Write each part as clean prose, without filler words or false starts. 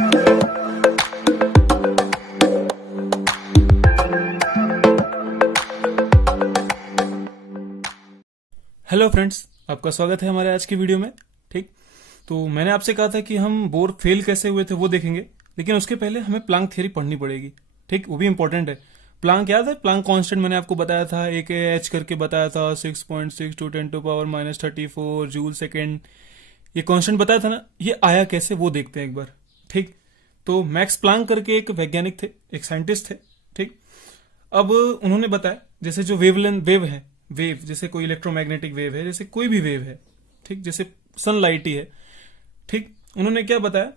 Hello friends, आपका स्वागत है हमारे आज की वीडियो में। ठीक, तो मैंने आपसे कहा था कि हम बोर फेल कैसे हुए थे वो देखेंगे, लेकिन उसके पहले हमें प्लांक थ्योरी पढ़नी पड़ेगी। ठीक, वो भी इंपॉर्टेंट है। प्लांक याद है? प्लांक कांस्टेंट मैंने आपको बताया था, एक एच करके बताया था, 6.6 टू 10⁻⁻34 जूल सेकेंड। ये कांस्टेंट बताया था ना, ये आया कैसे वो देखते हैं एक बार। ठीक, तो मैक्स प्लांक करके एक वैज्ञानिक थे, एक साइंटिस्ट थे। ठीक, अब उन्होंने बताया जैसे जो वेव है, वेव जैसे कोई इलेक्ट्रोमैग्नेटिक वेव है, जैसे कोई भी वेव है, ठीक, जैसे सनलाइट ही है। ठीक, उन्होंने क्या बताया?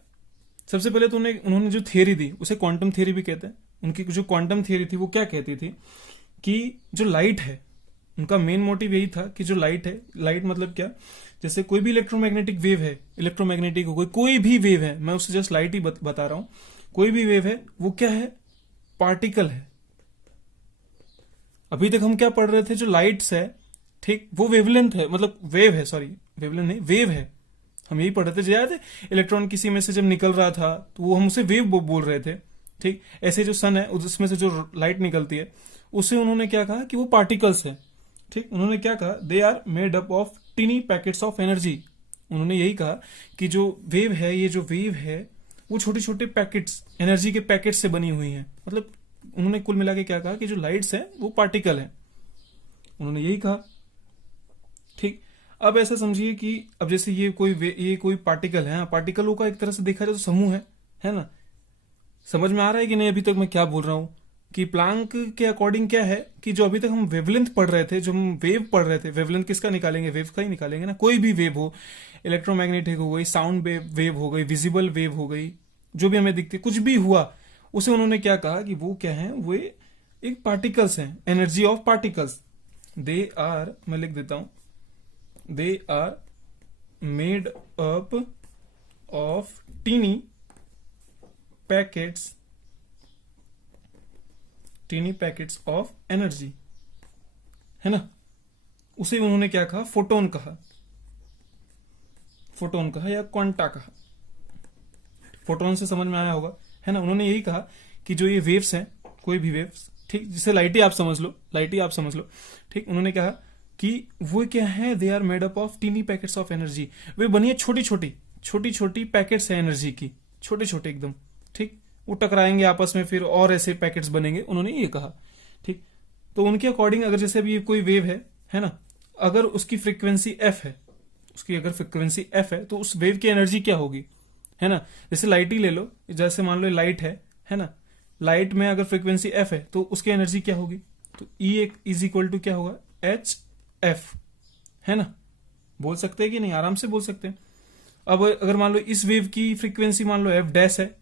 सबसे पहले तो उन्होंने जो थियरी दी उसे क्वांटम थियरी भी कहते हैं। उनकी जो क्वांटम थियरी थी वो क्या कहती थी कि जो लाइट है, उनका मेन मोटिव यही था कि जो लाइट है, लाइट मतलब क्या, जैसे कोई भी इलेक्ट्रोमैग्नेटिक वेव है, इलेक्ट्रोमैग्नेटिक हो कोई भी वेव है, मैं उससे जस्ट लाइट ही बता रहा हूं, कोई भी वेव है वो क्या है? पार्टिकल है। अभी तक हम क्या पढ़ रहे थे? जो लाइट्स है, ठीक, वो वेवलेंथ है, मतलब वेव है, सॉरी वेवलेंथ नहीं, वेव है। हम यही पढ़ रहे थे, याद है? इलेक्ट्रॉन किसी में से जब निकल रहा था तो वो हम उसे वेव बोल रहे थे। ठीक, ऐसे जो सन है उसमें से जो लाइट निकलती है उसे उन्होंने क्या कहा कि वो पार्टिकल्स है। ठीक, उन्होंने क्या कहा? They are made up of tiny packets of energy. उन्होंने यही कहा कि जो वेव है, ये जो वेव है वो छोटे छोटे पैकेट्स, एनर्जी के पैकेट से बनी हुई है। मतलब उन्होंने कुल मिला के क्या कहा कि जो लाइट्स हैं वो पार्टिकल हैं। उन्होंने यही कहा। ठीक, अब ऐसा समझिए कि अब जैसे ये कोई पार्टिकल है, पार्टिकलों का एक तरह से देखा जाए तो समूह है ना? समझ में आ रहा है कि नहीं अभी तक मैं क्या बोल रहा हूं? कि प्लांक के अकॉर्डिंग क्या है कि जो अभी तक हम वेवलेंथ पढ़ रहे थे, जो हम वेव पढ़ रहे थे, वेवलेंथ किसका निकालेंगे? वेव का ही निकालेंगे ना। कोई भी वेव हो, इलेक्ट्रोमैग्नेटिक हो गई, साउंड वेव हो गई, विजिबल वेव हो गई, जो भी हमें दिखती, कुछ भी हुआ, उसे उन्होंने क्या कहा कि वो क्या है? वो एक पार्टिकल्स हैं, energy of particles. They are, मैं लिख देता हूं, they are made up of tiny packets, tiny packets of energy, है ना? उसे उन्होंने क्या कहा? फोटोन कहा, फोटोन कहा या क्वांटा कहा। फोटोन से समझ में आया होगा, है ना? उन्होंने यही कहा कि जो ये वेव्स हैं, कोई भी वेव्स, ठीक, जिसे लाइट ही आप समझ लो, लाइट ही आप समझ लो। ठीक, उन्होंने कहा कि वो क्या है? They are made up of tiny packets of energy. वे बनी है छोटी छोटी पैकेट्स है एनर्जी की, छोटे छोटे एकदम। ठीक, वो टकराएंगे आपस में, फिर और ऐसे पैकेट्स बनेंगे, उन्होंने ये कहा। ठीक, तो उनके अकॉर्डिंग अगर जैसे अभी कोई वेव है ना, अगर उसकी फ्रीक्वेंसी एफ है, उसकी अगर फ्रीक्वेंसी एफ है तो उस वेव की एनर्जी क्या होगी, है ना? जैसे लाइट ही ले लो, जैसे मान लो लाइट है ना? लाइट में अगर फ्रीक्वेंसी एफ है तो उसकी एनर्जी क्या होगी? तो ई इज इक्वल टू क्या होगा? एच एफ, है ना? बोल सकते हैं कि नहीं? आराम से बोल सकते हैं। अब अगर मान लो इस वेव की फ्रीक्वेंसी मान लो एफ डैश है,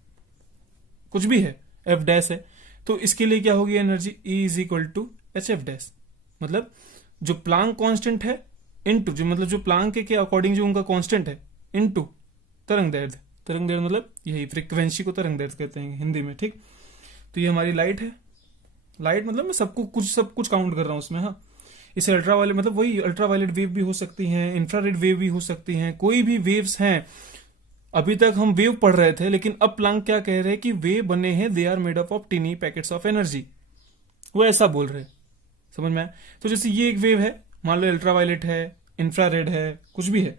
कुछ भी है, एफ डैश है, तो इसके लिए क्या होगी energy? E is equal to H F dash. मतलब जो प्लांक कांस्टेंट है इनटू, जो मतलब जो प्लांक के अकॉर्डिंग जो उनका कांस्टेंट है, इनटू तरंग दैर्ध्य। तरंग दैर्ध्य मतलब यही फ्रीक्वेंसी को तरंग दैर्ध्य कहते हैं हिंदी में। ठीक, तो ये हमारी लाइट है। लाइट मतलब मैं सब कुछ काउंट कर रहा हूं उसमें। हाँ, इसे अल्ट्रा वायलेट, मतलब वही अल्ट्रा वायलेट वेव भी हो सकती हैं, इंफ्रारेड वेव भी हो सकती हैं, कोई भी वेव्स हैं। अभी तक हम वेव पढ़ रहे थे, लेकिन अब प्लांक क्या कह रहे हैं कि वेव बने हैं, they are made up of tiny packets of energy. वो ऐसा बोल रहे हैं, समझ में आया? तो जैसे ये एक वेव है, मान लो अल्ट्रा वायलेट है, इंफ्रारेड है, कुछ भी है,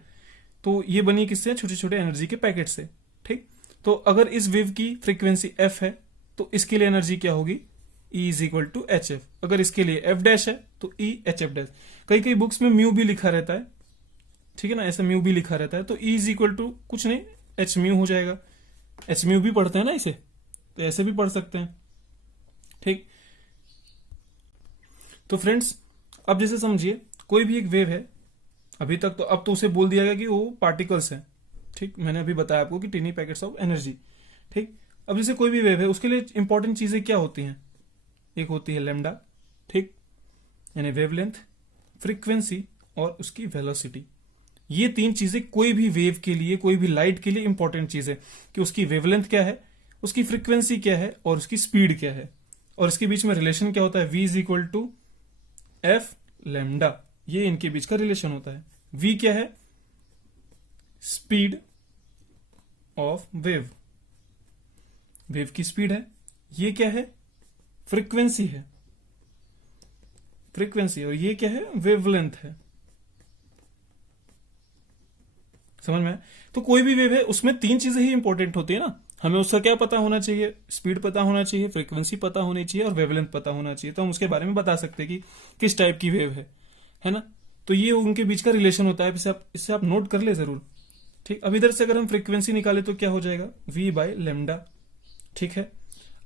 तो ये बनी किससे? छोटे छोटे एनर्जी के पैकेट से। ठीक, तो अगर इस वेव की फ्रीक्वेंसी एफ है तो इसके लिए एनर्जी क्या होगी? E is equal to H F. अगर इसके लिए एफ डैश है तो ई एच एफ डैश। कई बुक्स में म्यू भी लिखा रहता है, ठीक है ना? ऐसा म्यू भी लिखा रहता है, तो ई इज इक्वल टू कुछ नहीं, एच म्यू हो जाएगा। एच म्यू भी पढ़ते हैं ना इसे, तो ऐसे भी पढ़ सकते हैं। ठीक, तो फ्रेंड्स अब जैसे समझिए कोई भी एक वेव है, अभी तक तो अब तो उसे बोल दिया गया कि वो पार्टिकल्स है। ठीक, मैंने अभी बताया आपको कि टीनी पैकेट्स ऑफ एनर्जी। ठीक, अब जैसे कोई भी वेव है, उसके लिए इंपॉर्टेंट चीजें क्या होती हैं? एक होती है लैम्डा, ठीक, यानी वेवलेंथ, फ्रीक्वेंसी और उसकी वेलोसिटी। ये तीन चीजें कोई भी वेव के लिए, कोई भी लाइट के लिए इंपॉर्टेंट चीज है कि उसकी वेवलेंथ क्या है, उसकी फ्रीक्वेंसी क्या है और उसकी स्पीड क्या है, और इसके बीच में रिलेशन क्या होता है? v is equal to F lambda. ये इनके बीच का रिलेशन होता है। v क्या है? स्पीड ऑफ वेव, वेव की स्पीड है, ये क्या है, फ्रीक्वेंसी है, फ्रीक्वेंसी, और ये क्या है, वेवलेंथ है। समझ में आया? तो कोई भी वेव है उसमें तीन चीजें ही इंपॉर्टेंट होती है ना, हमें उसका क्या पता होना चाहिए, स्पीड पता होना चाहिए, फ्रीक्वेंसी पता होनी चाहिए और वेवलेंथ पता होना चाहिए, तो हम उसके बारे में बता सकते हैं कि किस टाइप की वेव है ना। तो ये उनके बीच का रिलेशन होता है, इससे आप नोट कर ले जरूर। ठीक, अब इधर से अगर हम फ्रीक्वेंसी निकाले तो क्या हो जाएगा, v बाय लेमडा। ठीक है,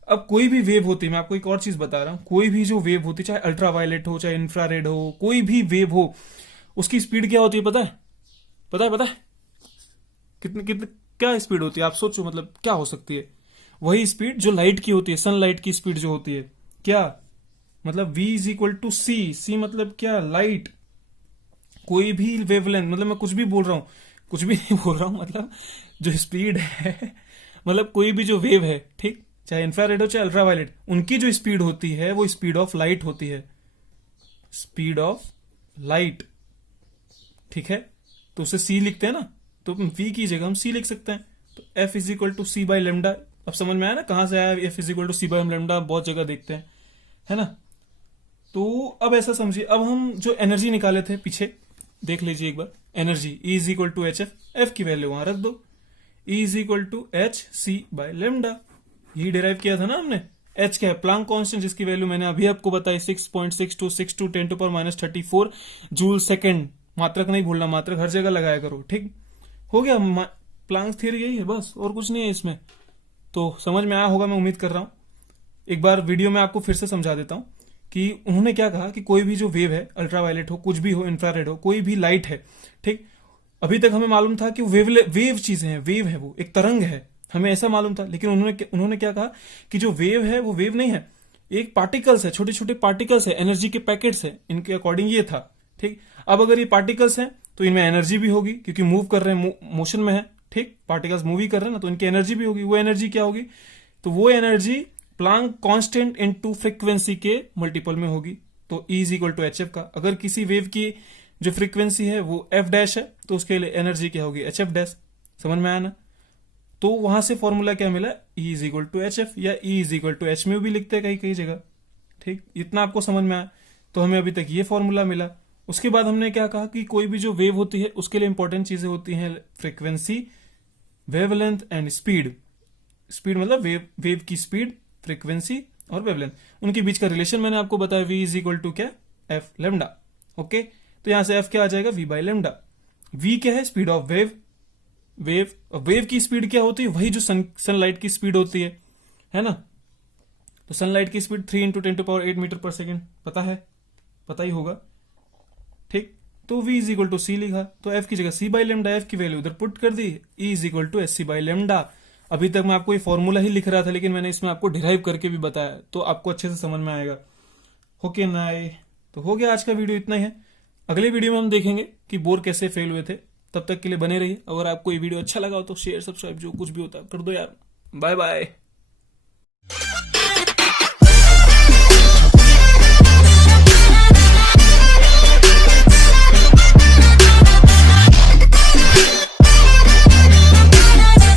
अब कोई भी वेव होती है, मैं आपको एक और चीज बता रहा हूं, कोई भी जो वेव होती है, चाहे अल्ट्रावायलेट हो चाहे इंफ्रारेड हो, कोई भी वेव हो, उसकी स्पीड क्या होती है पता है, पता है कितनी कितनी क्या स्पीड होती है, आप सोचो, मतलब क्या हो सकती है, वही स्पीड जो लाइट की होती है, सनलाइट की स्पीड जो होती है, क्या मतलब v इज इक्वल टू सी मतलब क्या, लाइट। कोई भी वेवलेंथ, मतलब मैं कुछ भी बोल रहा हूं, कुछ भी नहीं बोल रहा हूं, मतलब जो स्पीड है मतलब कोई भी जो वेव है, ठीक, चाहे इंफ्रारेड हो चाहे अल्ट्रावायलेट, उनकी जो स्पीड होती है वो स्पीड ऑफ लाइट होती है, स्पीड ऑफ लाइट। ठीक है, तो उसे सी लिखते हैं ना, तो v की जगह हम सी लिख सकते हैं, तो f is equal to C by lambda. अब समझ में आया ना कहां से आया f is equal to C by lambda, बहुत जगह देखते हैं, है ना। तो अब ऐसा समझिए, अब हम जो एनर्जी निकाले थे पीछे, देख लीजिए एक बार, energy E is equal to H F की वैल्यू वहां रख दो, E is equal to H C by lambda, यही डिराइव किया था ना हमने। H क्या है, प्लांक कांस्टेंट, जिसकी वैल्यू मैंने अभी आपको बताई 6.6262 10 to power minus 34 joule second. मात्रक नहीं भूलना, मात्रक हर जगह लगाया करो, ठीक हो गया। प्लांक थ्योरी यही है बस, और कुछ नहीं है इसमें। तो समझ में आया होगा, मैं उम्मीद कर रहा हूं। एक बार वीडियो में आपको फिर से समझा देता हूं कि उन्होंने क्या कहा कि कोई भी जो वेव है, अल्ट्रावायलेट हो, कुछ भी हो, इंफ्रारेड हो, कोई भी लाइट है, ठीक, अभी तक हमें मालूम था कि वेव चीजें हैं, वेव है, वो एक तरंग है, हमें ऐसा मालूम था। लेकिन उन्होंने क्या कहा कि जो वेव है वो वेव नहीं है, एक पार्टिकल्स है, छोटे छोटे पार्टिकल्स है, एनर्जी के पैकेट्स है, इनके अकॉर्डिंग ये था। ठीक, अब अगर ये पार्टिकल्स हैं तो इनमें एनर्जी भी होगी, क्योंकि मूव कर रहे हैं, मोशन में है, ठीक, पार्टिकल्स मूव ही कर रहे हैं ना, तो इनकी एनर्जी भी होगी। वो एनर्जी क्या होगी, तो वो energy Planck constant into frequency के मल्टीपल में होगी, तो E is equal to H F का। अगर किसी वेव की जो फ्रीक्वेंसी है वो एफ डैश है, तो उसके लिए एनर्जी क्या होगी, एच एफ डैश। समझ में आया ना। तो वहां से फॉर्मूला क्या मिला, E is equal to H F, या E is equal to H में भी लिखते हैं कई कई जगह। ठीक, इतना आपको समझ में आया, तो हमें अभी तक ये फॉर्मूला मिला। उसके बाद हमने क्या कहा कि कोई भी जो वेव होती है उसके लिए इंपॉर्टेंट चीजें होती हैं, frequency, wavelength and speed. Speed मतलब वेव की स्पीड, फ्रीक्वेंसी और वेवलेंथ, उनके बीच का रिलेशन मैंने आपको बताया, v इज इक्वल टू क्या, एफ लेमडा। ओके, तो यहां से f क्या आ जाएगा, v बाई लेमडा। v क्या है, स्पीड ऑफ वेव की स्पीड क्या होती है, वही जो सनलाइट की स्पीड होती है ना। तो सनलाइट की speed 3 into 10 to power 8 metre पर सेकेंड, पता ही होगा। ठीक, तो v is equal to C लिखा, तो f की जगह c बाई लेमडा, f की वैल्यू उधर पुट कर दी, E is equal to S C by lambda. अभी तक मैं आपको ये फॉर्मूला ही लिख रहा था, लेकिन मैंने इसमें आपको डिराइव करके भी बताया, तो आपको अच्छे से समझ में आएगा। ओके ना, तो हो गया आज का वीडियो, इतना ही है। अगले वीडियो में हम देखेंगे कि बोर कैसे फेल हुए थे। तब तक के लिए बने रहिए। अगर आपको ये वीडियो अच्छा लगा हो तो शेयर, सब्सक्राइब, जो कुछ भी होता है कर दो यार। Bye bye.